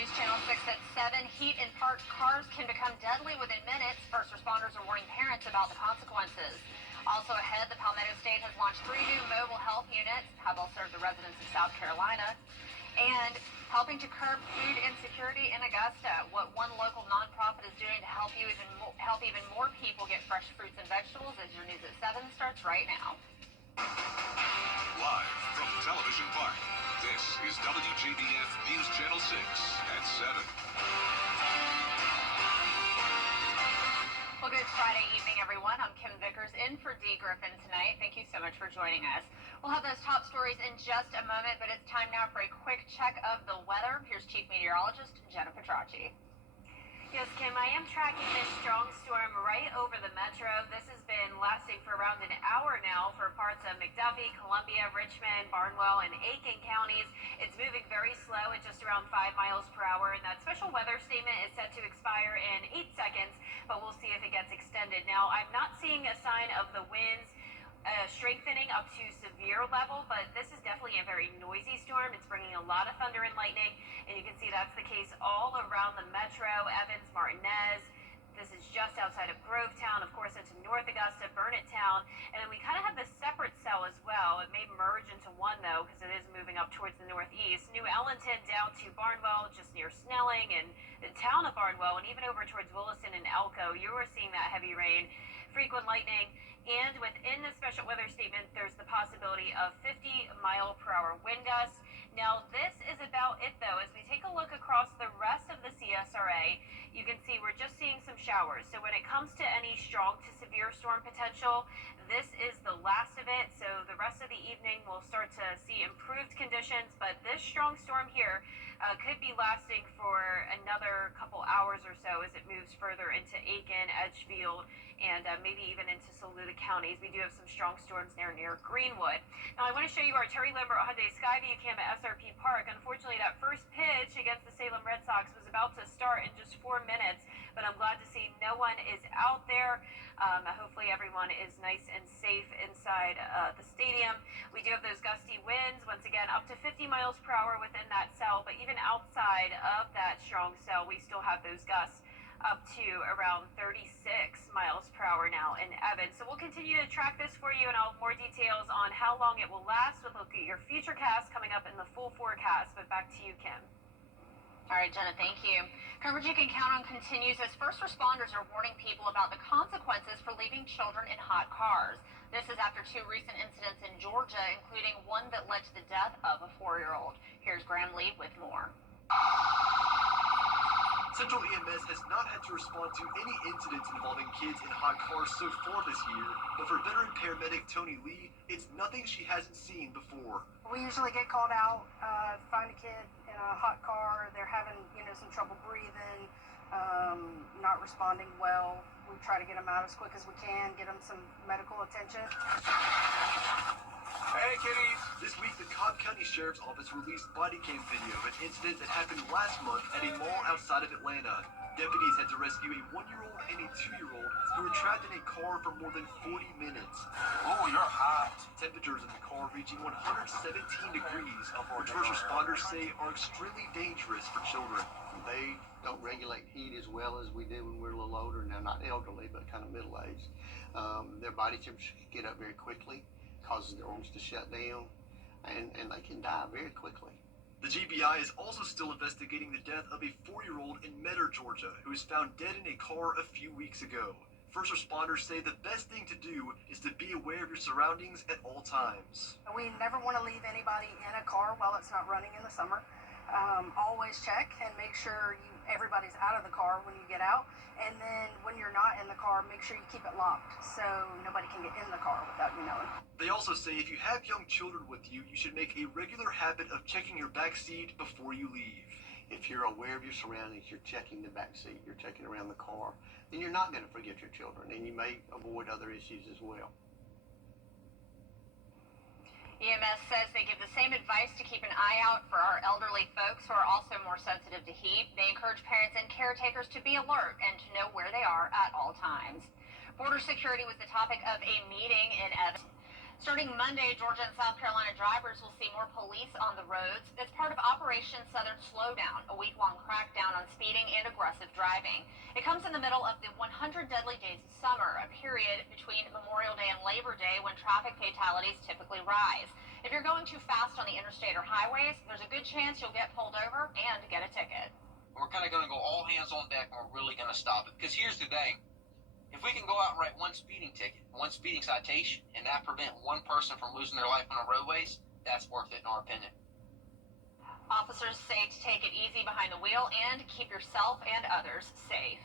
News Channel 6 at 7. Heat in parked cars can become deadly within minutes. First responders are warning parents about the consequences. Also ahead, the Palmetto State has launched 3 new mobile health units. How they'll serve the residents of South Carolina. And helping to curb food insecurity in Augusta. What one local nonprofit is doing to help even more people get fresh fruits and vegetables as your News at 7 starts right now. Live from Television Park, this is WJBF News Channel 6 at 7. Well, good Friday evening, everyone. I'm Kim Vickers in for Dee Griffin tonight. Thank you so much for joining us. We'll have those top stories in just a moment, but it's time now for a quick check of the weather. Here's Chief Meteorologist Jenna Petracci. Yes, Kim, I am tracking this strong storm right over the metro. This has been lasting for around an hour now for parts of McDuffie, Columbia, Richmond, Barnwell, and Aiken counties. It's moving very slow at just around 5 miles per hour, and that special weather statement is set to expire in 8 seconds, but we'll see if it gets extended. Now, I'm not seeing a sign of the winds strengthening up to severe level, but this is definitely a very noisy storm. It's bringing a lot of thunder and lightning, and you can see that's the case all around the metro, Evans, Martinez. This is just outside of Grovetown, of course, into North Augusta, Burnettown, and then we kind of have this separate cell as well. It may merge into one, though, because it is moving up towards the northeast. New Ellenton down to Barnwell, just near Snelling, and the town of Barnwell, and even over towards Williston and Elko, you are seeing that heavy rain, frequent lightning. And within the special weather statement, there's the possibility of 50-mile-per-hour wind gusts. Now, this is about it, though. As we take a look across the rest of the CSRA, you can see we're just seeing some showers. So when it comes to any strong to severe storm potential, this is the last of it. So the rest of the evening, we'll start to see improved conditions. But this strong storm here could be lasting for another couple hours or so as it moves further into Aiken, Edgefield, and maybe even into Saluda counties. We do have some strong storms there near Greenwood. Now, I want to show you our Terry Lambert Hyundai Skyview cam at SRP Park. Unfortunately, that first pitch against the Salem Red Sox was about to start in just 4 minutes, but I'm glad to see no one is out there. Hopefully everyone is nice and safe inside the stadium. We do have those gusty winds, once again, up to 50 miles per hour within that cell, but even outside of that strong cell, we still have those gusts up to around 36 miles per hour now in Evans. So we'll continue to track this for you, and I'll have more details on how long it will last. We'll look at your future cast coming up in the full forecast, but back to you, Kim. All right, Jenna, thank you. Coverage you can count on continues as first responders are warning people about the consequences for leaving children in hot cars. This is after 2 recent incidents in Georgia, including one that led to the death of a 4-year-old. Here's Graham Lee with more. Central EMS has not had to respond to any incidents involving kids in hot cars so far this year, but for veteran paramedic Tony Lee, it's nothing she hasn't seen before. We usually get called out, find a kid in a hot car, they're having, some trouble breathing, not responding well. We try to get them out as quick as we can, get them some medical attention. Hey, kitties! This week, the Cobb County Sheriff's Office released body cam video of an incident that happened last month at a mall outside of Atlanta. Deputies had to rescue a 1-year-old and a 2-year-old who were trapped in a car for more than 40 minutes. Oh, you're hot. Temperatures in the car reaching 117 degrees, which first responders say are extremely dangerous for children. They don't regulate heat as well as we do when we're a little older. Now, not elderly, but kind of middle-aged. Their body temperature can get up very quickly, causes their organs to shut down, and they can die very quickly. The GBI is also still investigating the death of a 4-year-old in Metter, Georgia, who was found dead in a car a few weeks ago. First responders say the best thing to do is to be aware of your surroundings at all times. We never want to leave anybody in a car while it's not running in the summer. Always check and make sure everybody's out of the car when you get out. And then when you're not in the car, make sure you keep it locked so nobody can get in the car without you knowing. They also say if you have young children with you, you should make a regular habit of checking your back seat before you leave. If you're aware of your surroundings, you're checking the back seat, you're checking around the car, then you're not going to forget your children, and you may avoid other issues as well. EMS says they give the same advice to keep an eye out for our elderly folks who are also more sensitive to heat. They encourage parents and caretakers to be alert and to know where they are at all times. Border security was the topic of a meeting in Evans. Starting Monday, Georgia and South Carolina drivers will see more police on the roads. It's part of Operation Southern Slowdown, a week-long crackdown on speeding and aggressive driving. It comes in the middle of the 100 deadly days of summer, a period between Memorial Day and Labor Day when traffic fatalities typically rise. If you're going too fast on the interstate or highways, there's a good chance you'll get pulled over and get a ticket. We're kind of going to go all hands on deck, and we're really going to stop it. Because here's the thing. If we can go out and write one speeding ticket, one speeding citation, and that prevent one person from losing their life on our roadways, that's worth it in our opinion. Officers say to take it easy behind the wheel and keep yourself and others safe.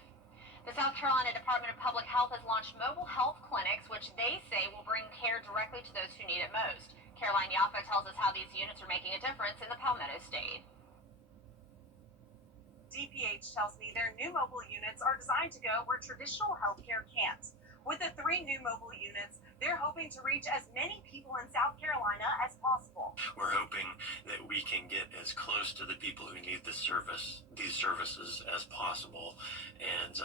The South Carolina Department of Public Health has launched mobile health clinics, which they say will bring care directly to those who need it most. Caroline Yaffa tells us how these units are making a difference in the Palmetto State. DPH tells me their new mobile units are designed to go where traditional healthcare can't. With the 3 new mobile units, they're hoping to reach as many people in South Carolina as possible. We're hoping that we can get as close to the people who need these services as possible, and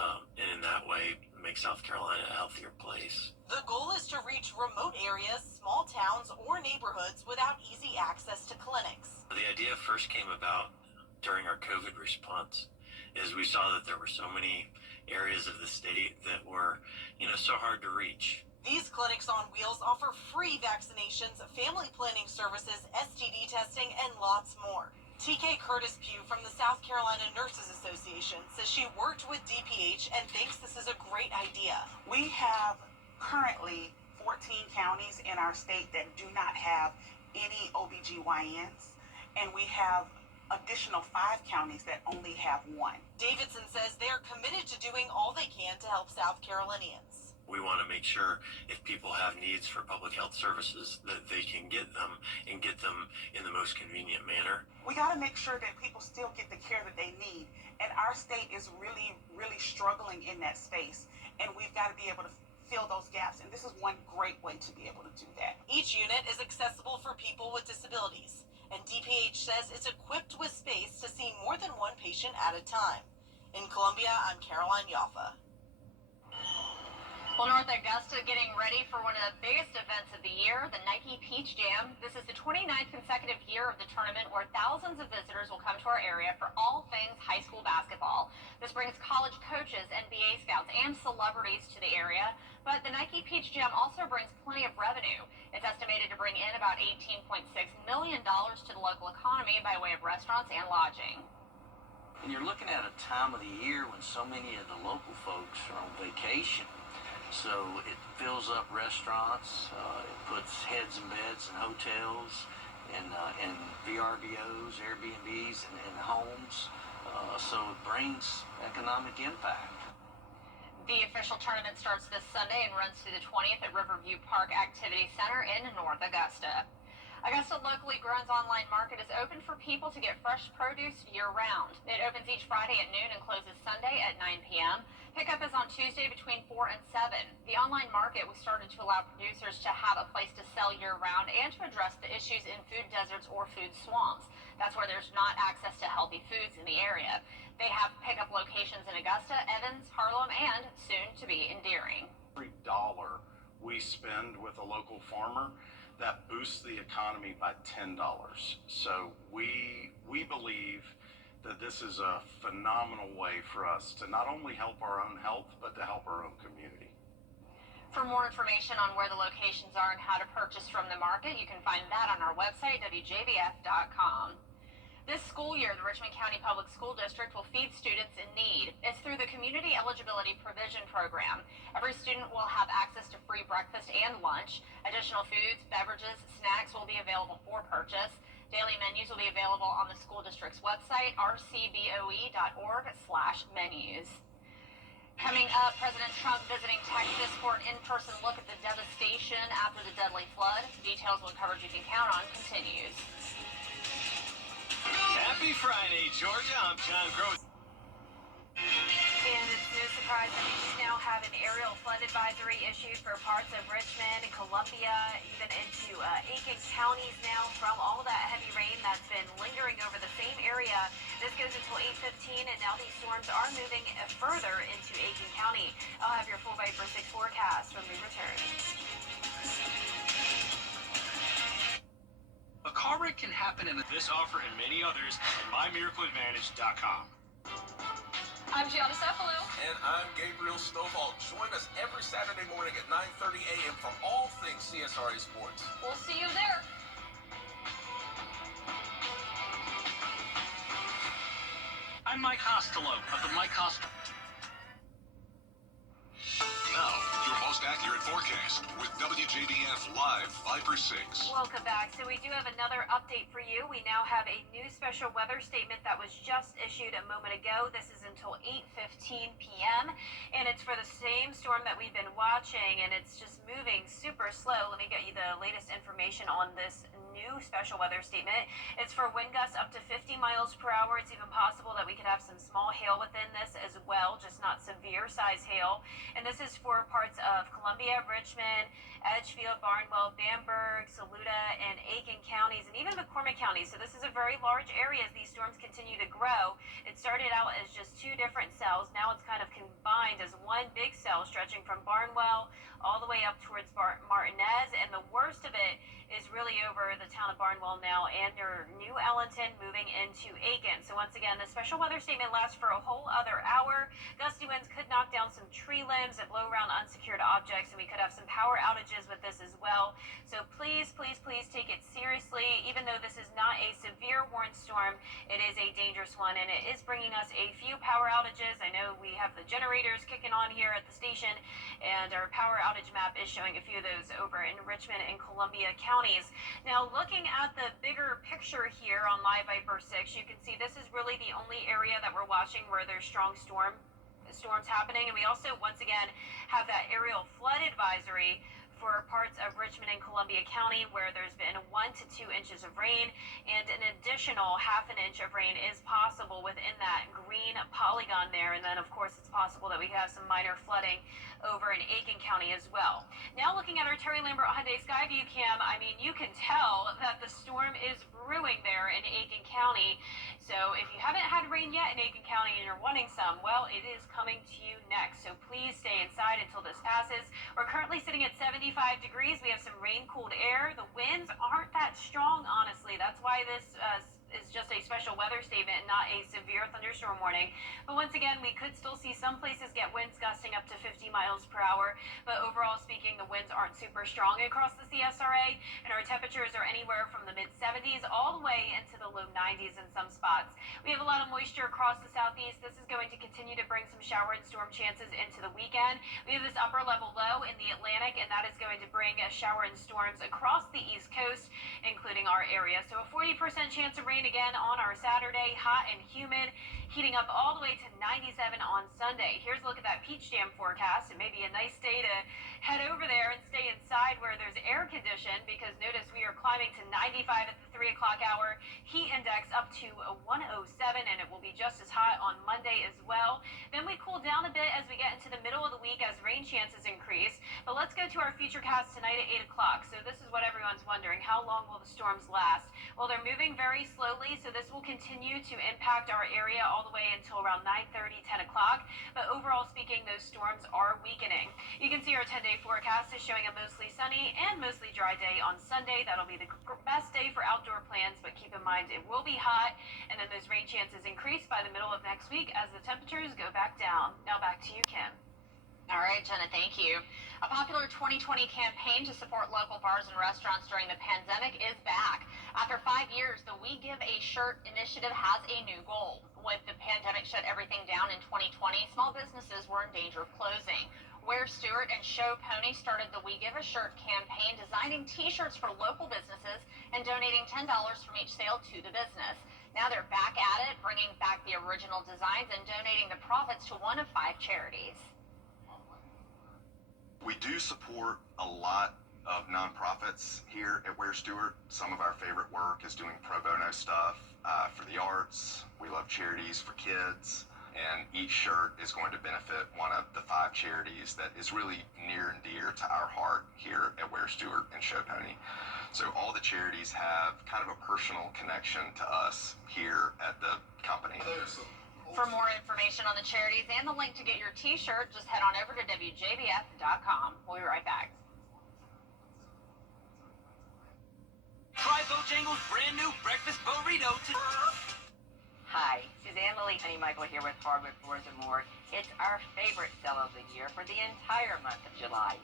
in that way make South Carolina a healthier place. The goal is to reach remote areas, small towns, or neighborhoods without easy access to clinics. The idea first came about during our COVID response, is we saw that there were so many areas of the state that were, so hard to reach. These clinics on wheels offer free vaccinations, family planning services, STD testing, and lots more. TK Curtis Pugh from the South Carolina Nurses Association says she worked with DPH and thinks this is a great idea. We have currently 14 counties in our state that do not have any OBGYNs, and we have additional 5 counties that only have 1. Davidson says they're committed to doing all they can to help South Carolinians. We want to make sure if people have needs for public health services that they can get them and get them in the most convenient manner. We got to make sure that people still get the care that they need. And our state is really, really struggling in that space. And we've got to be able to fill those gaps. And this is one great way to be able to do that. Each unit is accessible for people with disabilities. And DPH says it's equipped with space to see more than one patient at a time. In Columbia, I'm Caroline Yaffa. Well, North Augusta getting ready for one of the biggest events of the year, the Nike Peach Jam. This is the 29th consecutive year of the tournament where thousands of visitors will come to our area for all things high school basketball. This brings college coaches, NBA scouts, and celebrities to the area. But the Nike Peach Jam also brings plenty of revenue. It's estimated to bring in about $18.6 million to the local economy by way of restaurants and lodging. And you're looking at a time of the year when so many of the local folks are on vacation. So it fills up restaurants, it puts heads in beds in hotels, and VRBOs, Airbnbs, and homes. So it brings economic impact. The official tournament starts this Sunday and runs through the 20th at Riverview Park Activity Center in North Augusta. Augusta Locally Grown's online market is open for people to get fresh produce year-round. It opens each Friday at noon and closes Sunday at 9 p.m. Pickup is on Tuesday between 4 and 7. The online market was started to allow producers to have a place to sell year-round and to address the issues in food deserts or food swamps. That's where there's not access to healthy foods in the area. They have pickup locations in Augusta, Evans, Harlem, and soon to be in Deering. Every dollar we spend with a local farmer, that boosts the economy by $10. So we believe that this is a phenomenal way for us to not only help our own health, but to help our own community. For more information on where the locations are and how to purchase from the market, you can find that on our website, WJBF.com. This school year, the Richmond County Public School District will feed students in need. It's through the Community Eligibility Provision Program. Every student will have access to free breakfast and lunch. Additional foods, beverages, snacks will be available for purchase. Daily menus will be available on the school district's website, rcboe.org/menus. Coming up, President Trump visiting Texas for an in-person look at the devastation after the deadly flood. Details on coverage you can count on continues. Happy Friday, Georgia. I'm John Gross. And it's no surprise that we now have an aerial flood advisory issued for parts of Richmond, Columbia, even into Aiken counties now from all that heavy rain that's been lingering over the same area. This goes until 8:15, and now these storms are moving further into Aiken County. I'll have your full Viper 6 forecast when we return. car wreck can happen in this offer and many others at mymiracleadvantage.com. I'm Gianna Cephalou. And I'm Gabriel Stovall. Join us every Saturday morning at 9:30 a.m. for all things CSRA Sports. We'll see you there. I'm Mike Costello of the Mike Costello. Now, your most accurate forecast with WJBF Live 5/6. Welcome back. So we do have another update for you. We now have a new special weather statement that was just issued a moment ago. This is until 8:15 p.m. and it's for the same storm that we've been watching, and it's just moving super slow. Let me get you the latest information on this new special weather statement. It's for wind gusts up to 50 miles per hour. It's even possible that we could have some small hail within this as well, just not severe size hail. And this is for parts of Columbia, Richmond, Edgefield, Barnwell, Bamberg, Saluda, and Aiken counties, and even McCormick County. So this is a very large area as these storms continue to grow. It started out as just two different cells. Now it's kind of combined as one big cell stretching from Barnwell all the way up towards Martinez, and the worst of it is really over the town of Barnwell now and near New Allenton, moving into Aiken. So once again, the special weather statement lasts for a whole other hour. Gusty winds could knock down some tree limbs and blow around unsecured objects, and we could have some power outages with this as well. So please, please, please take it seriously. Even though this is not a severe warned storm, it is a dangerous one, and it is bringing us a few power outages. I know we have the generators kicking on here at the station, and our power outage map is showing a few of those over in Richmond and Columbia counties. Now, looking at the bigger picture here on Live Viper 6, you can see this is really the only area that we're watching where there's strong storms happening. And we also, once again, have that aerial flood advisory for parts of Richmond and Columbia County, where there's been 1 to 2 inches of rain, and an additional ½ inch of rain is possible within that green polygon there. And then, of course, it's possible that we could have some minor flooding over in Aiken County as well. Now, looking at our Terry Lambert Hyundai Skyview cam, I mean, you can tell that the storm is brewing there in Aiken County. So if you haven't had rain yet in Aiken County and you're wanting some, well, it is coming to you next. So please stay inside until this passes. We're currently sitting at 75 degrees. We have some rain-cooled air. The winds aren't that strong, honestly. That's why this is just a special weather statement and not a severe thunderstorm warning. But once again, we could still see some places get winds gusting up to 50 miles per hour. But overall speaking, the winds aren't super strong across the CSRA, and our temperatures are anywhere from the mid-70s all the way into the low 90s in some spots. We have a lot of moisture across the southeast. This is going to continue to bring some shower and storm chances into the weekend. We have this upper level low in the Atlantic, and that is going to bring a shower and storms across the East Coast, including our area. So a 40% chance of rain again on our Saturday, hot and humid, heating up all the way to 97 on Sunday. Here's a look at that Peach Jam forecast. It may be a nice day to head over there and stay inside where there's air condition, because notice we are climbing to 95 at the 3 o'clock hour. Heat index up to 107, and it will be just as hot on Monday as well. Then we cool down a bit as we get into the middle of the week as rain chances increase. But let's go to our futurecast tonight at 8 o'clock. So this is what everyone's wondering. How long will the storms last? Well, they're moving very slowly, so this will continue to impact our area all the way until around 9:30, 10 o'clock. But overall speaking, those storms are weakening. You can see our 10-day forecast is showing a mostly sunny and mostly dry day on Sunday. That'll be the best day for outdoor plans, but keep in mind it will be hot, and then those rain chances increase by the middle of next week as the temperatures go back down. Now back to you, Kim. All right, Jenna, thank you. A popular 2020 campaign to support local bars and restaurants during the pandemic is back. After 5 years, the We Give a Shirt initiative has a new goal. With the pandemic shut everything down in 2020, small businesses were in danger of closing. Ware Stewart and Show Pony started the We Give a Shirt campaign, designing T-shirts for local businesses and donating $10 from each sale to the business. Now they're back at it, bringing back the original designs and donating the profits to one of 5 charities. We do support a lot of nonprofits here at Ware Stewart. Some of our favorite work is doing pro bono stuff for the arts. We love charities for kids, and each shirt is going to benefit one of the 5 charities that is really near and dear to our heart here at Ware Stewart and Show Pony. So all the charities have kind of a personal connection to us here at the company. For more information on the charities and the link to get your T-shirt, just head on over to WJBF.com. We'll be right back. Try Bojangles' brand new breakfast burrito. Hi, Suzanne Lily Honeymichael here with Hardwood Floors and More. It's our favorite sale of the year for the entire month of July.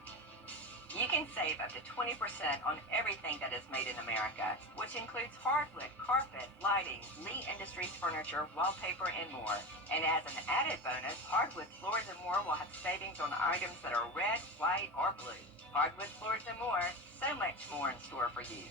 You can save up to 20% on everything that is made in America, which includes hardwood, carpet, lighting, Lee Industries furniture, wallpaper, and more. And as an added bonus, Hardwood Floors and More will have savings on items that are red, white, or blue. Hardwood Floors and More, so much more in store for you.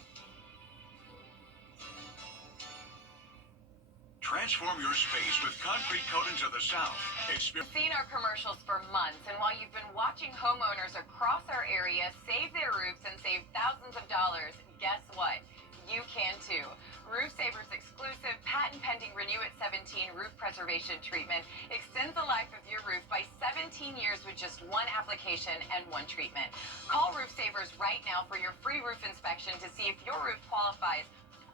Transform your space with concrete coatings of the South. We've seen our commercials for months, and while you've been watching homeowners across our area save their roofs and save thousands of dollars, guess what? You can too. Roof Saver's exclusive patent-pending Renew at 17 roof preservation treatment extends the life of your roof by 17 years with just one application and one treatment. Call Roof Savers right now for your free roof inspection to see if your roof qualifies.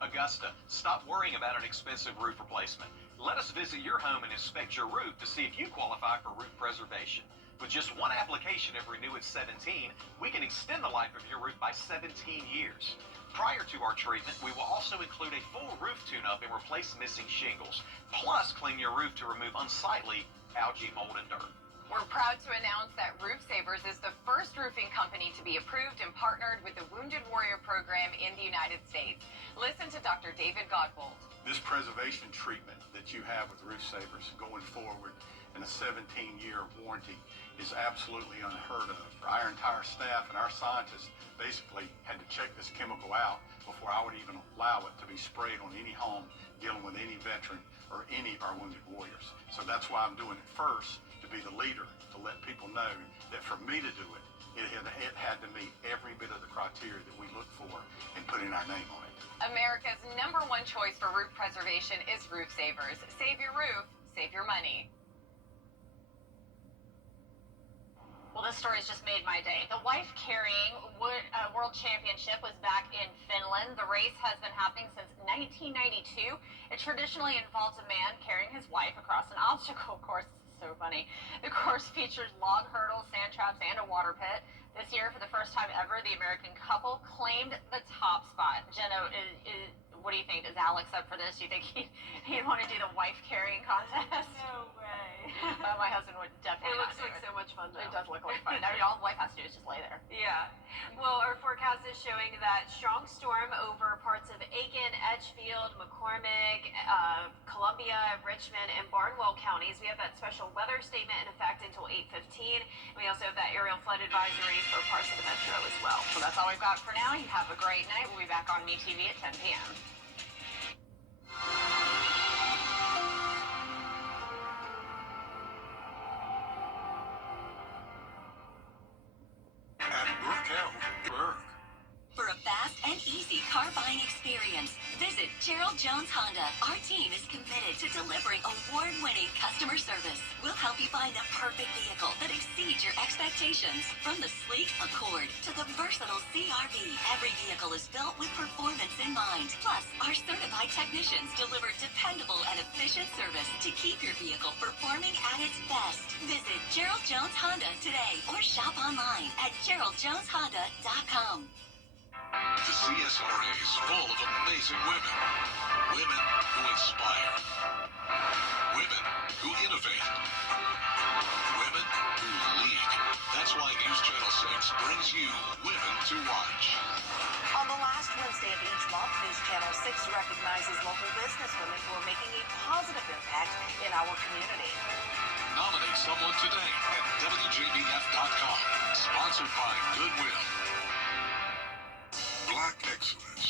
Augusta, stop worrying about an expensive roof replacement. Let us visit your home and inspect your roof to see if you qualify for roof preservation. With just one application of Renew at 17, we can extend the life of your roof by 17 years. Prior to our treatment, we will also include a full roof tune-up and replace missing shingles, plus clean your roof to remove unsightly algae, mold, and dirt. We're proud to announce that Roof Savers is the first roofing company to be approved and partnered with the Wounded Warrior Program in the United States. Listen to Dr. David Godbold. This preservation treatment that you have with Roof Savers going forward and a 17-year warranty is absolutely unheard of. Our entire staff and our scientists basically had to check this chemical out before I would even allow it to be sprayed on any home dealing with any veteran or any of our wounded warriors. So that's why I'm doing it first, to be the leader, to let people know that for me to do it, it had to meet every bit of the criteria that we look for in putting our name on it. America's #1 choice for roof preservation is Roof Savers. Save your roof, save your money. Well, this story's just made my day. The wife carrying world championship was back in Finland. The race has been happening since 1992. It traditionally involves a man carrying his wife across an obstacle course. This is so funny. The course features log hurdles, sand traps, and a water pit. This year, for the first time ever, the American couple claimed the top spot. Jenna, what do you think? Is Alex up for this? Do you think he'd want to do the wife carrying contest? No way. My husband would definitely. It looks not do like so much fun, though. It does look like fun. Now, all the wife has to do is just lay there. Yeah. Well, our forecast is showing that strong storm over parts of Aiken, Edgefield, McCormick, Columbia, Richmond, and Barnwell counties. We have that special weather statement in effect until 8:15. We also have that aerial flood advisory for parts of the metro as well. Well, that's all we've got for now. You have a great night. We'll be back on MeTV at 10 p.m. For a fast and easy car buying experience, visit Gerald Jones Honda. Our team is committed to delivering award-winning customer service. We'll help you find the perfect vehicle that exceeds your expectations. From the sleek Accord to the versatile CR-V, every vehicle is built with performance in mind. Plus, our certified technicians deliver dependable and efficient service to keep your vehicle performing at its best. Visit Gerald Jones Honda today or shop online at GeraldJonesHonda.com. The CSRA is full of amazing women. Women who inspire. Women who innovate. Women who lead. That's why News Channel 6 brings you Women to Watch. On the last Wednesday of each month, News Channel 6 recognizes local businesswomen who are making a positive impact in our community. Nominate someone today at WJBF.com. Sponsored by Goodwill. Black excellence.